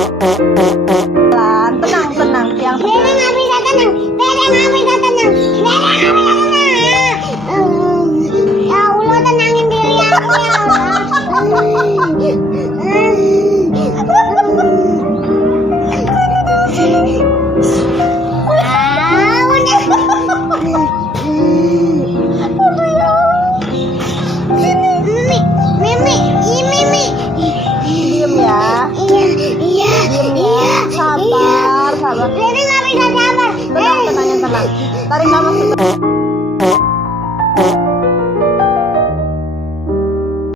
Pelan, tenang, yang Dede nggak bisa tenang. Dede nggak bisa tenang. Dede nggak bisa tenang. Ya Allah, tenangin diri aku ya diem ya. Diem ya. Sabar. Dede nggak bisa sabar. Tenang. Tarik nafas.